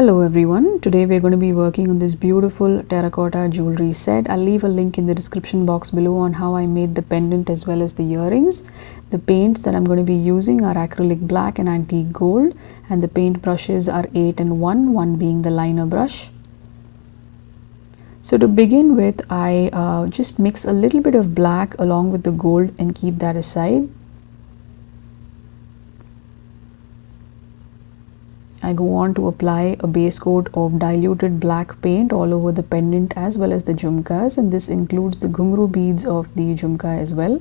Hello everyone, today we're going to be working on this beautiful terracotta jewelry set. I'll leave a link in the description box below on how I made the pendant as well as the earrings. The paints that I'm going to be using are acrylic black and antique gold, and the paint brushes are 8 and 1 being the liner brush. So to begin with, I just mix a little bit of black along with the gold and keep that aside. I go on to apply a base coat of diluted black paint all over the pendant as well as the jhumkas, and this includes the ghungroo beads of the jhumka as well.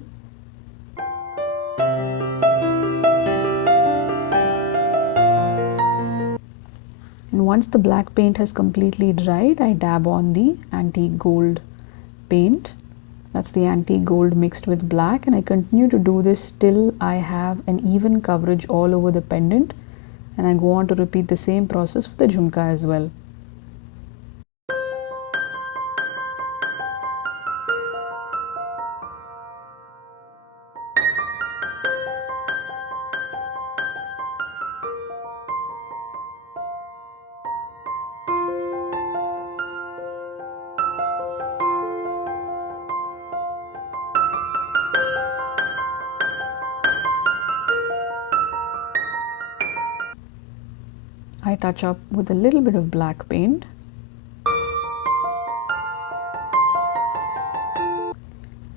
And once the black paint has completely dried, I dab on the antique gold paint. That's the antique gold mixed with black, and I continue to do this till I have an even coverage all over the pendant. And I go on to repeat the same process for the jhumka as well. I touch up with a little bit of black paint.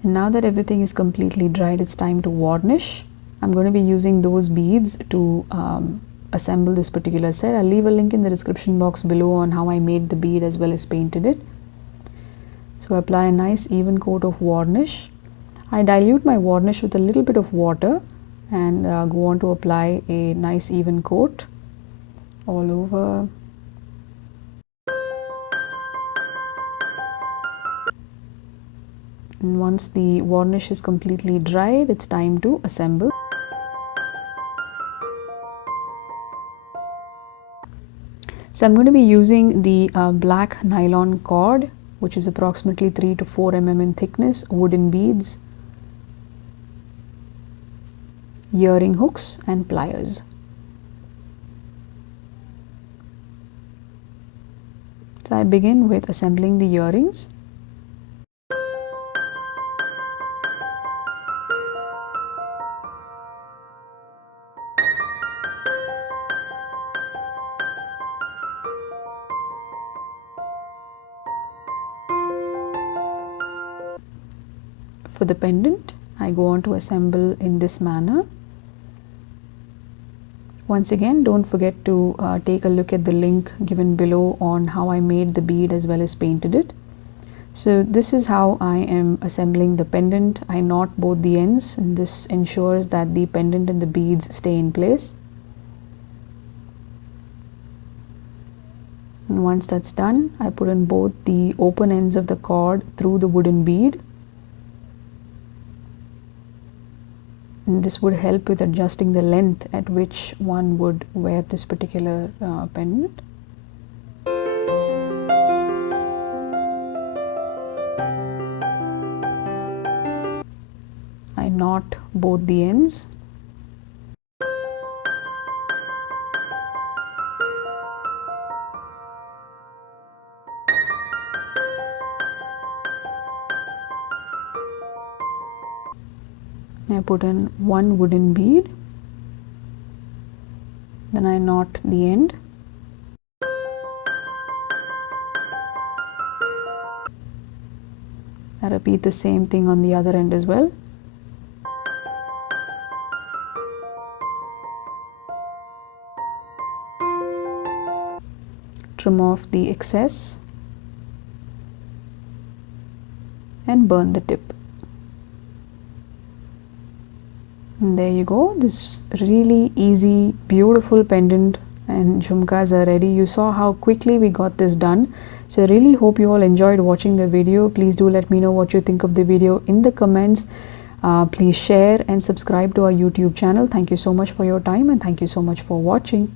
And now that everything is completely dried, it's time to varnish. I'm going to be using those beads to assemble this particular set. I'll leave a link in the description box below on how I made the bead as well as painted it. So apply a nice even coat of varnish. I dilute my varnish with a little bit of water and go on to apply a nice even coat all over. And once the varnish is completely dried, it's time to assemble. So I'm going to be using the black nylon cord, which is approximately 3 to 4 mm in thickness, wooden beads, earring hooks and pliers. So I begin with assembling the earrings. For the pendant, I go on to assemble in this manner. Once again, don't forget to take a look at the link given below on how I made the bead as well as painted it. So this is how I am assembling the pendant. I knot both the ends, and this ensures that the pendant and the beads stay in place. And once that's done, I put in both the open ends of the cord through the wooden bead. And this would help with adjusting the length at which one would wear this particular pendant. I knot both the ends. I put in one wooden bead, then I knot the end. I repeat the same thing on the other end as well. Trim off the excess and burn the tip. And there you go, this really easy, beautiful pendant and jhumkas are ready. You saw how quickly we got this done. So I really hope you all enjoyed watching the video. Please do let me know what you think of the video in the comments. Please share and subscribe to our YouTube channel. Thank you so much for your time, and thank you so much for watching.